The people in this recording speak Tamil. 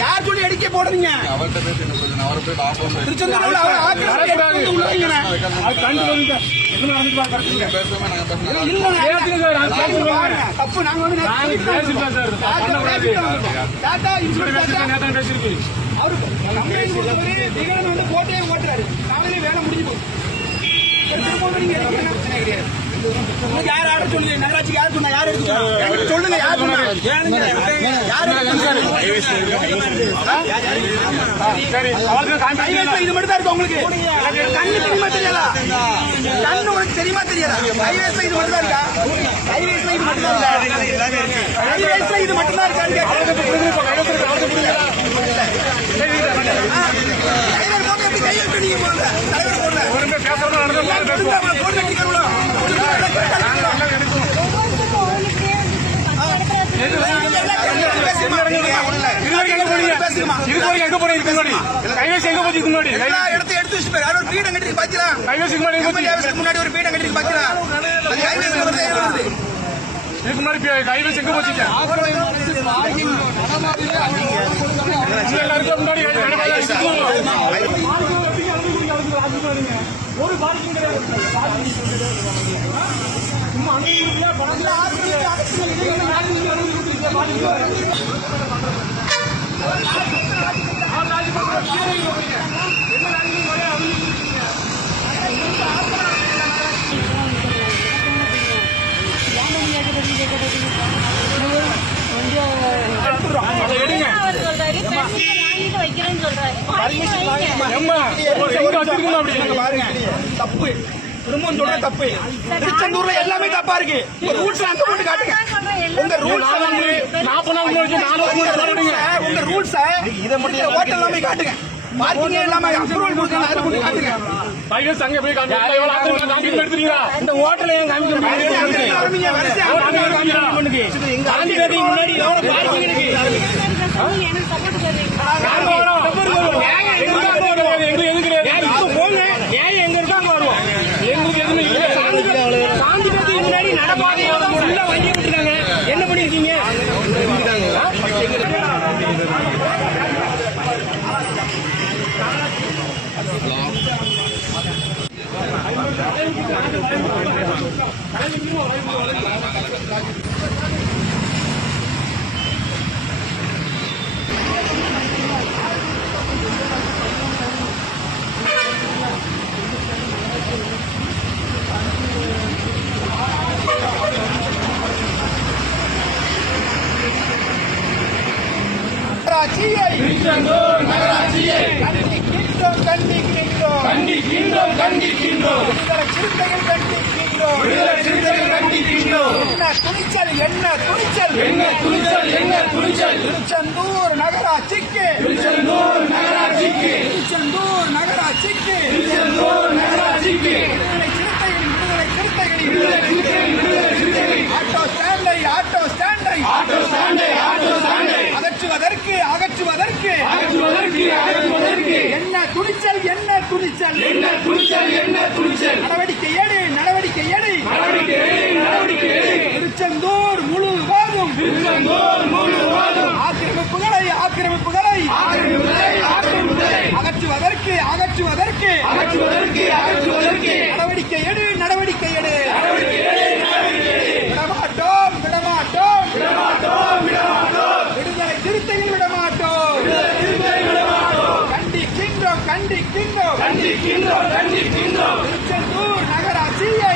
யார் சொல்லி அடிக்க போடுறீங்க? போட்டே ஓட்டுறாரு. காலையில வேலை முடிஞ்சு போகுது. யார் ஆர்டர் சொல்லுங்க? நகராட்சிக்கு யார் சொன்னா? யார் எடுத்து சொல்லுங்க? யார் சொன்னா? இது மட்டும் தான் இருக்கு உங்களுக்கு. கண்ணு தெரியுமா தெரியாதா? கண்ணு உனக்கு தெரியுமா தெரியாதா? ஹைவேஸ்ல இது மட்டும் தான் இருக்கா? ஹைவேஸ்ல இது மட்டும் தான் இருக்கா? ஹைவேஸ்ல இது மட்டும் தான் இருக்கா? கையெழுத்து நீங்க போடல. தலைவர் போடல. ஒரு பாதிக்கும் கிடையாது. தப்பு திரும்ப சொல்ற தப்பு. திருச்செந்தூர்ல எல்லாமே தப்பா இருக்கு. ரூல்ஸ் அங்க போட்டு காட்டுங்க. உங்க ரூல்ஸ் உங்க ரூல்ஸ் இதை மட்டும் ஹோட்டல் எல்லாமே காட்டுங்க. பார்க்கிங் எல்லாமே அப்ரூவல் கொடுக்கணும். அதை போட்டு காட்டுங்க. பைலட் அங்க போய் காட்டுங்க. இந்த ஹோட்டல் ஏன் காமிக்க என்ன பண்ணிருக்கீங்க? நகராட்சியை கண்டிக்கின்றோம். விடுதலை சிறுத்தைகள் கண்டிக்கின்றோம். என்ன துணிச்சல் திருச்செந்தூர் நகராட்சிக்கு விடுதலை சிறுத்தைகளின் ஆட்டோ ஸ்டாண்டை அகற்றுவதற்கு என்ன துணிச்சல் நடவடிக்கை எடு திருச்செந்தூர் முழுவதும் ஆக்கிரமிப்புகளை அகற்றுவதற்கு நடவடிக்கை எடு விடமாட்டோம் விடுதலை சிறுத்தைகள் விடமாட்டோம் கண்டிக்கின்றோம் திருச்செந்தூர் நகராட்சியை